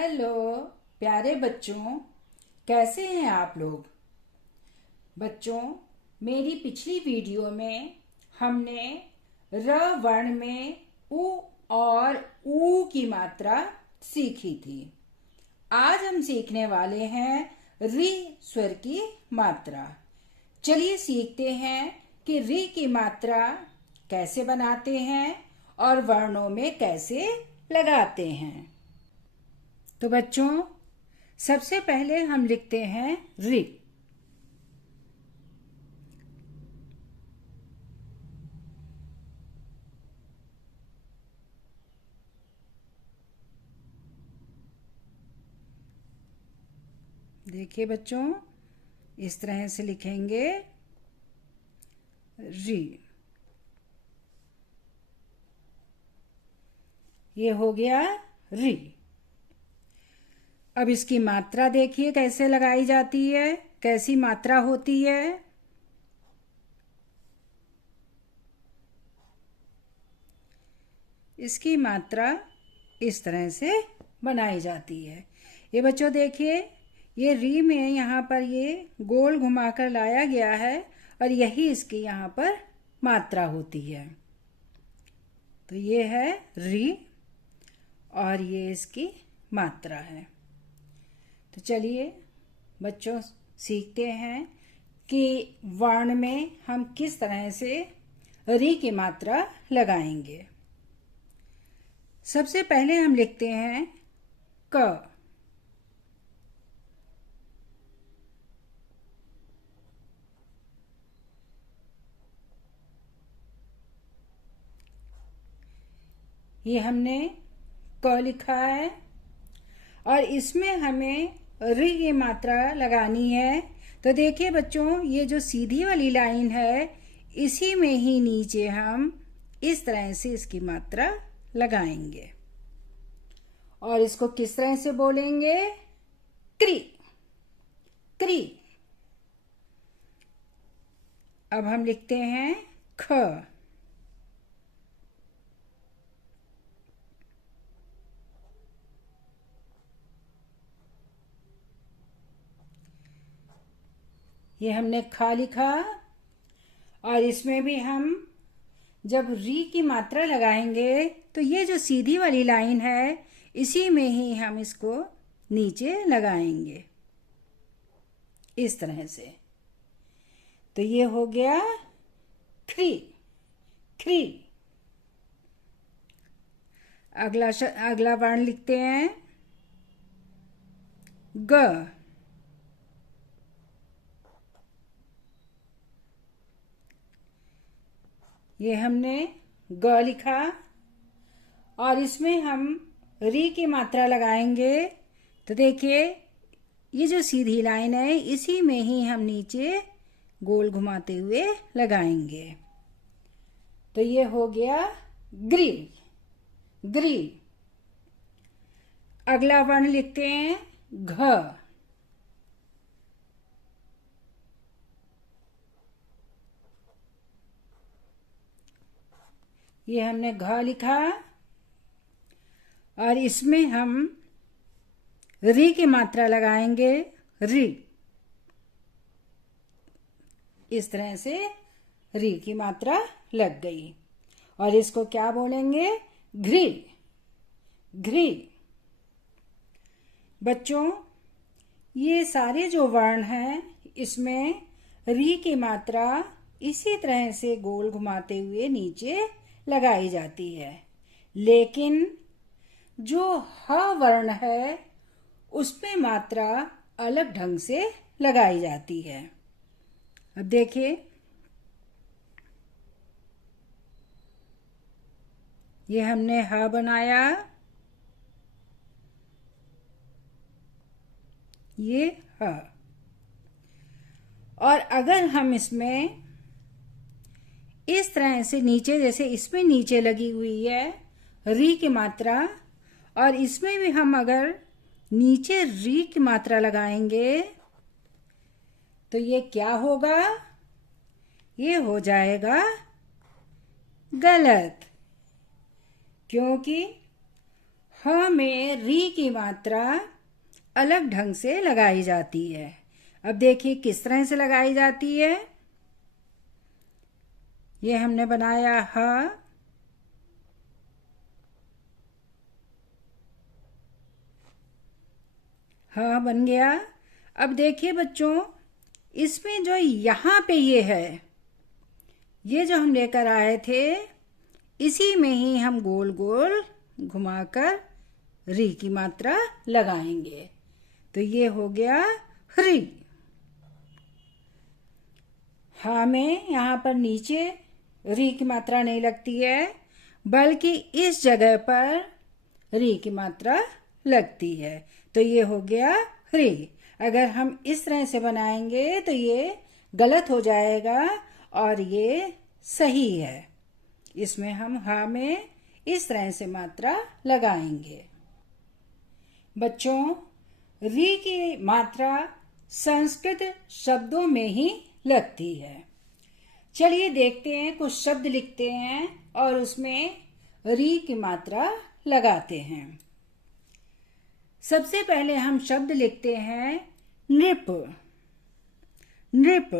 Hello प्यारे बच्चों, कैसे हैं आप लोग। बच्चों, मेरी पिछली वीडियो में हमने र वर्ण में उ और ऊ की मात्रा सीखी थी। आज हम सीखने वाले हैं री स्वर की मात्रा। चलिए सीखते हैं कि री की मात्रा कैसे बनाते हैं और वर्णों में कैसे लगाते हैं। तो बच्चों, सबसे पहले हम लिखते हैं री। देखिए बच्चों, इस तरह से लिखेंगे री। ये हो गया री। अब इसकी मात्रा देखिए कैसे लगाई जाती है, कैसी मात्रा होती है। इसकी मात्रा इस तरह से बनाई जाती है। ये बच्चों देखिए, ये री में यहाँ पर ये गोल घुमाकर लाया गया है और यही इसकी यहाँ पर मात्रा होती है। तो ये है री और ये इसकी मात्रा है। तो चलिए बच्चों, सीखते हैं कि वर्ण में हम किस तरह से री की मात्रा लगाएंगे। सबसे पहले हम लिखते हैं क। ये हमने क लिखा है और इसमें हमें री की मात्रा लगानी है। तो देखिए बच्चों, ये जो सीधी वाली लाइन है इसी में ही नीचे हम इस तरह से इसकी मात्रा लगाएंगे और इसको किस तरह से बोलेंगे? क्री क्री। अब हम लिखते हैं ख। ये हमने खा लिखा और इसमें भी हम जब री की मात्रा लगाएंगे तो ये जो सीधी वाली लाइन है इसी में ही हम इसको नीचे लगाएंगे इस तरह से। तो ये हो गया ख्री ख्री। अगला वर्ण लिखते हैं ग। ये हमने ग लिखा और इसमें हम री की मात्रा लगाएंगे। तो देखिए, ये जो सीधी लाइन है इसी में ही हम नीचे गोल घुमाते हुए लगाएंगे। तो ये हो गया ग्री ग्री। अगला वर्ण लिखते हैं घ। ये हमने घ लिखा और इसमें हम री की मात्रा लगाएंगे री। इस तरह से री की मात्रा लग गई और इसको क्या बोलेंगे? घ्री घ्री। बच्चों, ये सारे जो वर्ण हैं इसमें री की मात्रा इसी तरह से गोल घुमाते हुए नीचे लगाई जाती है, लेकिन जो ह वर्ण है उसमें मात्रा अलग ढंग से लगाई जाती है। अब देखिए, ये हमने ह बनाया, ये ह। और अगर हम इसमें इस तरह से नीचे, जैसे इसमें नीचे लगी हुई है री की मात्रा, और इसमें भी हम अगर नीचे री की मात्रा लगाएंगे तो ये क्या होगा? ये हो जाएगा गलत, क्योंकि ह में री की मात्रा अलग ढंग से लगाई जाती है। अब देखिए किस तरह से लगाई जाती है। ये हमने बनाया ह बन गया। अब देखिए बच्चों, इसमें जो यहाँ पे ये है, ये जो हम लेकर आए थे, इसी में ही हम गोल गोल घुमाकर री की मात्रा लगाएंगे। तो ये हो गया री। हा में यहाँ पर नीचे री की मात्रा नहीं लगती है, बल्कि इस जगह पर री की मात्रा लगती है। तो ये हो गया री। अगर हम इस तरह से बनाएंगे तो ये गलत हो जाएगा और ये सही है। इसमें हम हा में इस तरह से मात्रा लगाएंगे। बच्चों, री की मात्रा संस्कृत शब्दों में ही लगती है। चलिए देखते हैं, कुछ शब्द लिखते हैं और उसमें री की मात्रा लगाते हैं। सबसे पहले हम शब्द लिखते हैं नृप। नृप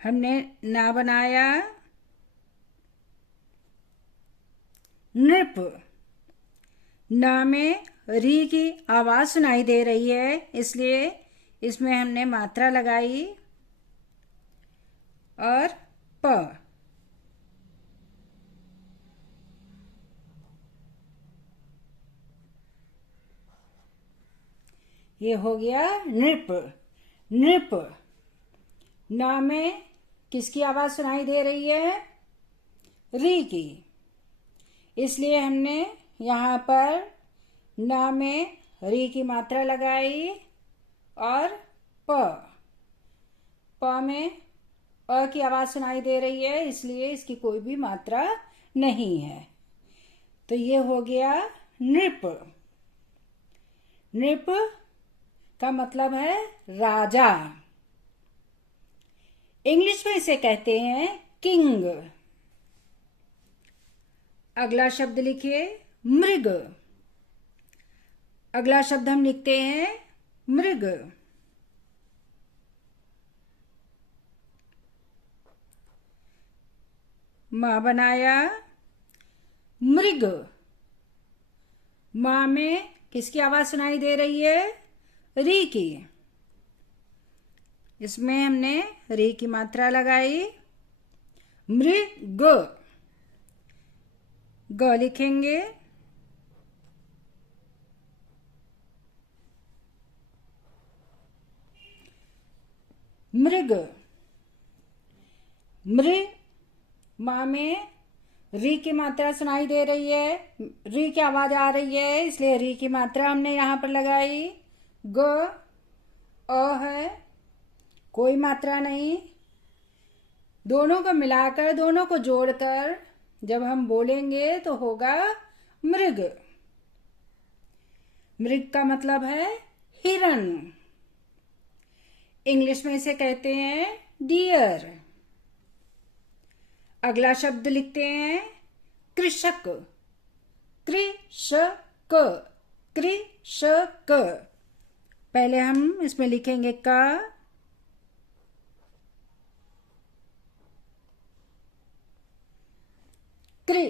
हमने ना बनाया, नृप। ना में री की आवाज सुनाई दे रही है, इसलिए इसमें हमने मात्रा लगाई और प। ये हो गया नृप। नृप। ना में किसकी आवाज सुनाई दे रही है? री की। इसलिए हमने यहाँ पर ना में री की मात्रा लगाई और प। प में अ की आवाज सुनाई दे रही है, इसलिए इसकी कोई भी मात्रा नहीं है। तो ये हो गया नृप। नृप का मतलब है राजा। इंग्लिश में इसे कहते हैं किंग। अगला शब्द लिखिए मृग। अगला शब्द हम लिखते हैं मृग। माँ बनाया मृग। माँ में किसकी आवाज सुनाई दे रही है? री की। इसमें हमने री की मात्रा लगाई। मृग। ग लिखेंगे। मृग। मृ माँ में री की मात्रा सुनाई दे रही है, री की आवाज आ रही है, इसलिए री की मात्रा हमने यहाँ पर लगाई। ग अ है, कोई मात्रा नहीं। दोनों को मिलाकर, दोनों को जोड़कर जब हम बोलेंगे तो होगा मृग। मृग का मतलब है हिरन। इंग्लिश में इसे कहते हैं डियर। अगला शब्द लिखते हैं कृषक। कृषक। कृषक। पहले हम इसमें लिखेंगे का। कृ।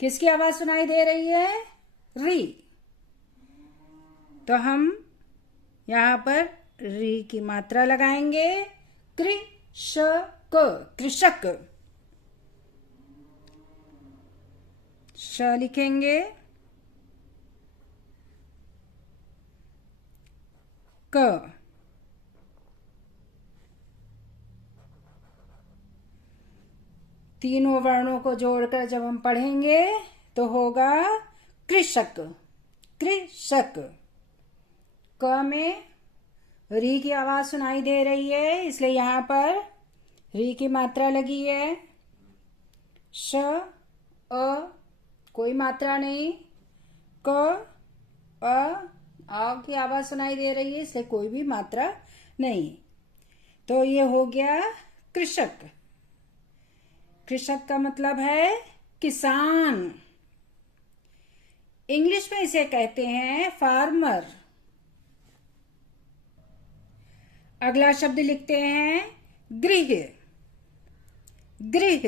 किसकी आवाज सुनाई दे रही है? री। तो हम यहां पर री की मात्रा लगाएंगे। कृषक। कृषक। श लिखेंगे। क। तीनों वर्णों को जोड़कर जब हम पढ़ेंगे तो होगा कृषक। कृषक। क में री की आवाज सुनाई दे रही है, इसलिए यहां पर री की मात्रा लगी है। श अ कोई मात्रा नहीं। क अ आ की आवाज सुनाई दे रही है, इसलिए कोई भी मात्रा नहीं। तो ये हो गया कृषक। कृषक का मतलब है किसान। इंग्लिश में इसे कहते हैं फार्मर। अगला शब्द लिखते हैं गृह। गृह,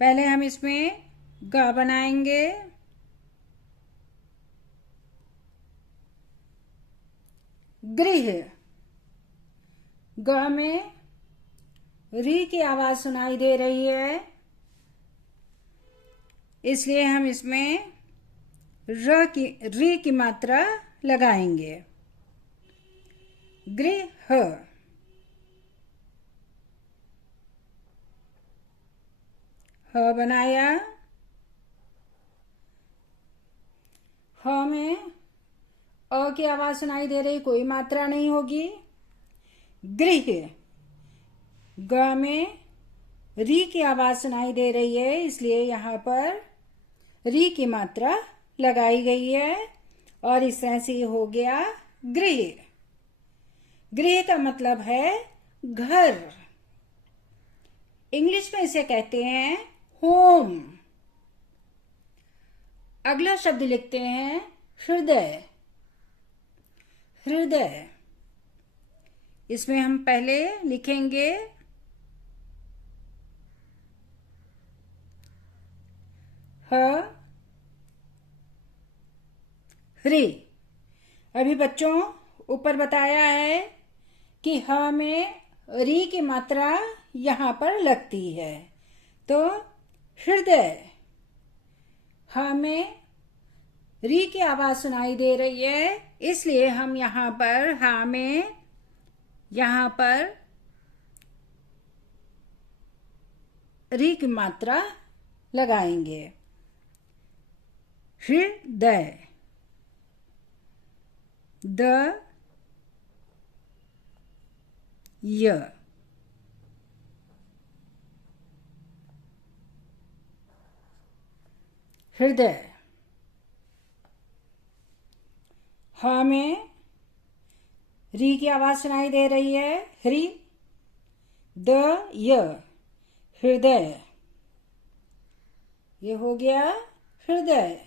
पहले हम इसमें ग बनाएंगे, गृह। ग में री की आवाज सुनाई दे रही है, इसलिए हम इसमें री की मात्रा लगाएंगे। गृह। ह बनाया, ह में अ की आवाज सुनाई दे रही, कोई मात्रा नहीं होगी। गृह। ग में री की आवाज सुनाई दे रही है, इसलिए यहां पर री की मात्रा लगाई गई है और इस तरह से हो गया गृह। गृह का मतलब है घर। इंग्लिश में इसे कहते हैं होम। अगला शब्द लिखते हैं हृदय। हृदय, इसमें हम पहले लिखेंगे ह ह्री। अभी बच्चों ऊपर बताया है कि ह में री की मात्रा यहां पर लगती है, तो हृदय, ह में री की आवाज सुनाई दे रही है, इसलिए हम यहां पर हा में यहां पर री की मात्रा लगाएंगे। हृदय। द य। हृदय। ह में री की आवाज सुनाई दे रही है, ह्री। द य, हृदय। ये हो गया हृदय।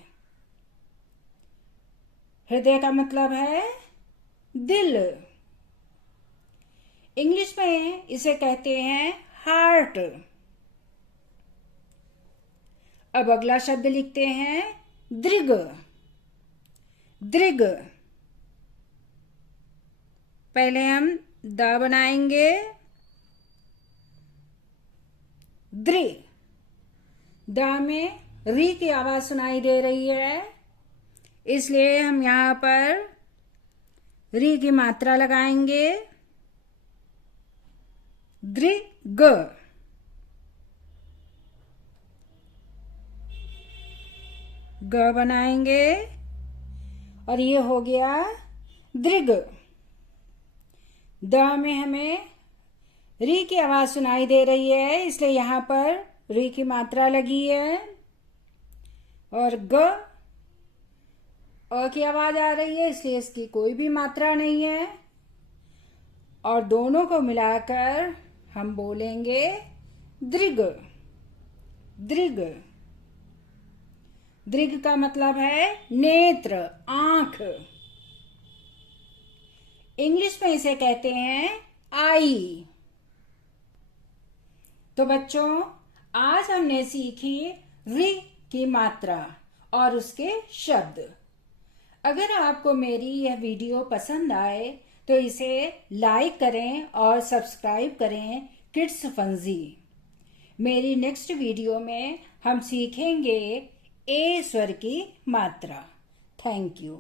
हृदय का मतलब है दिल। इंग्लिश में इसे कहते हैं हार्ट। अब अगला शब्द लिखते हैं दृग। दृग, पहले हम द बनाएंगे, दृ। द में री की आवाज सुनाई दे रही है, इसलिए हम यहां पर री की मात्रा लगाएंगे। दृग। ग बनाएंगे और ये हो गया दृग। द में हमें री की आवाज सुनाई दे रही है, इसलिए यहां पर री की मात्रा लगी है और ग अ की आवाज आ रही है, इसलिए इसकी कोई भी मात्रा नहीं है और दोनों को मिलाकर हम बोलेंगे दृग। दृग। दृग का मतलब है नेत्र, आंख। इंग्लिश में इसे कहते हैं आई। तो बच्चों, आज हमने सीखी री की मात्रा और उसके शब्द। अगर आपको मेरी यह वीडियो पसंद आए तो इसे लाइक करें और सब्सक्राइब करें किड्स फंजी। मेरी नेक्स्ट वीडियो में हम सीखेंगे ए स्वर की मात्रा। Thank you.